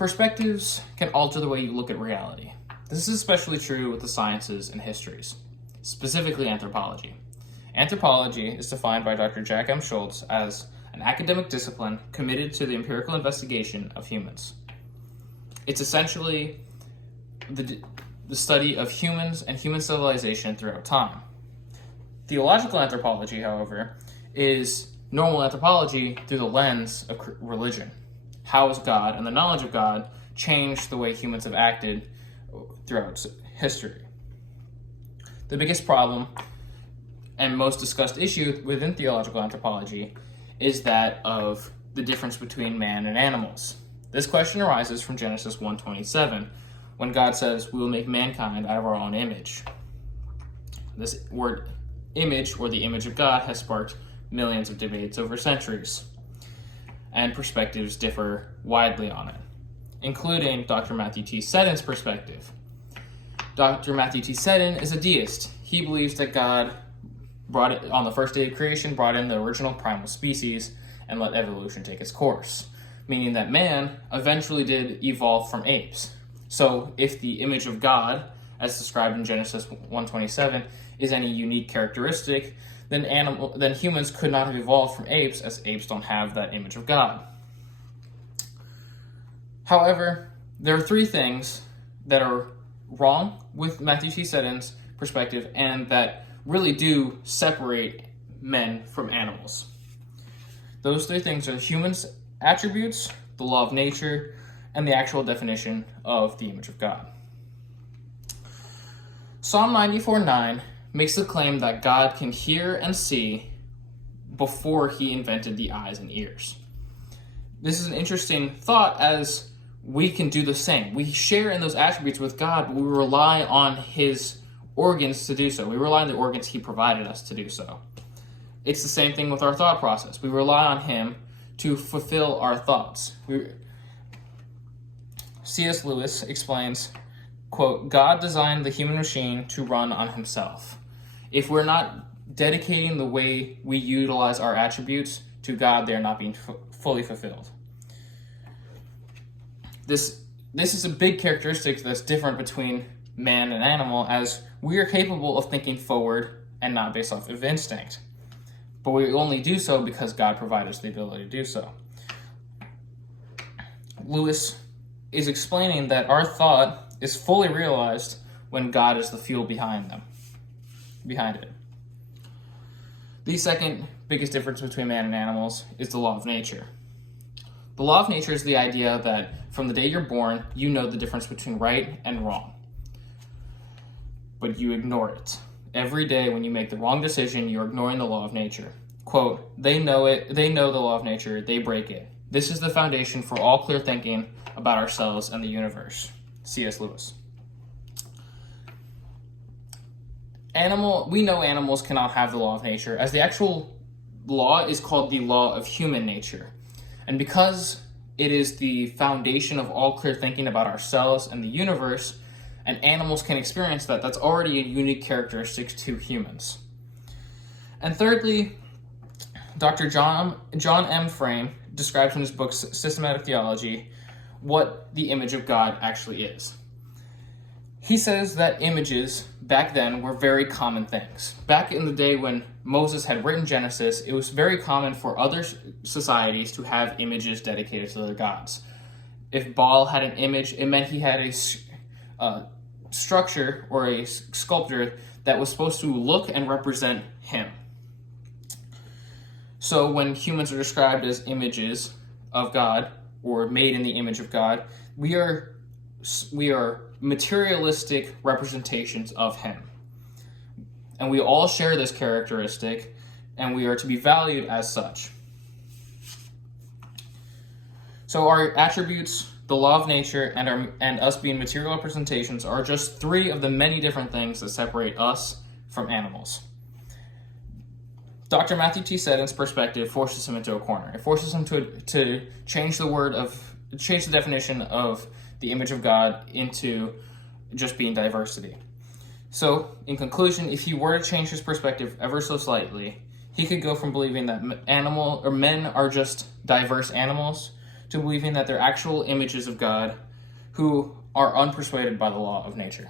Perspectives can alter the way you look at reality. This is especially true with the sciences and histories, specifically anthropology. Anthropology is defined by Dr. Jack M. Schultz as an academic discipline committed to the empirical investigation of humans. It's essentially the study of humans and human civilization throughout time. Theological anthropology, however, is normal anthropology through the lens of religion. How has God and the knowledge of God changed the way humans have acted throughout history? The biggest problem and most discussed issue within theological anthropology is that of the difference between man and animals. This question arises from Genesis 1:27, when God says, "We will make mankind out of our own image." This word image, or the image of God, has sparked millions of debates over centuries, and perspectives differ widely on it, including Dr. Matthew T. Seddon's perspective. Dr. Matthew T. Seddon is a deist. He believes that God on the first day of creation, brought in the original primal species and let evolution take its course, meaning that man eventually did evolve from apes. So if the image of God, as described in Genesis 1:27, is any unique characteristic, then humans could not have evolved from apes, as apes don't have that image of God. However, there are three things that are wrong with Matthew T. Seddon's perspective and that really do separate men from animals. Those three things are humans' attributes, the law of nature, and the actual definition of the image of God. Psalm 94:9 makes the claim that God can hear and see before he invented the eyes and ears. This is an interesting thought, as we can do the same. We share in those attributes with God, but we rely on his organs to do so. We rely on the organs he provided us to do so. It's the same thing with our thought process. We rely on him to fulfill our thoughts. C.S. Lewis explains, quote, "God designed the human machine to run on himself. If we're not dedicating the way we utilize our attributes to God, they are not being fully fulfilled." This is a big characteristic that's different between man and animal, as we are capable of thinking forward and not based off of instinct. But we only do so because God provided us the ability to do so. Lewis is explaining that our thought is fully realized when God is the fuel behind it. The second biggest difference between man and animals is the law of nature. The law of nature is the idea that from the day you're born, you know the difference between right and wrong, but you ignore it. Every day when you make the wrong decision, you're ignoring the law of nature. Quote, they know the law of nature, they break it. This is the foundation for all clear thinking about ourselves and the universe. C.S. Lewis. We know animals cannot have the law of nature, as the actual law is called the law of human nature. And because it is the foundation of all clear thinking about ourselves and the universe, and animals can experience that, that's already a unique characteristic to humans. And thirdly, Dr. John M. Frame describes in his book Systematic Theology what the image of God actually is. He says that images back then were very common things. Back in the day when Moses had written Genesis, it was very common for other societies to have images dedicated to their gods. If Baal had an image, it meant he had a structure or a sculpture that was supposed to look and represent him. So when humans are described as images of God or made in the image of God, we are materialistic representations of him. And we all share this characteristic, and we are to be valued as such. So our attributes, the law of nature, and us being material representations are just three of the many different things that separate us from animals. Dr. Matthew T. Seddon's perspective forces him into a corner. It forces him to change the definition of the image of God into just being diversity. So, in conclusion, if he were to change his perspective ever so slightly, he could go from believing that men are just diverse animals to believing that they're actual images of God who are unpersuaded by the law of nature.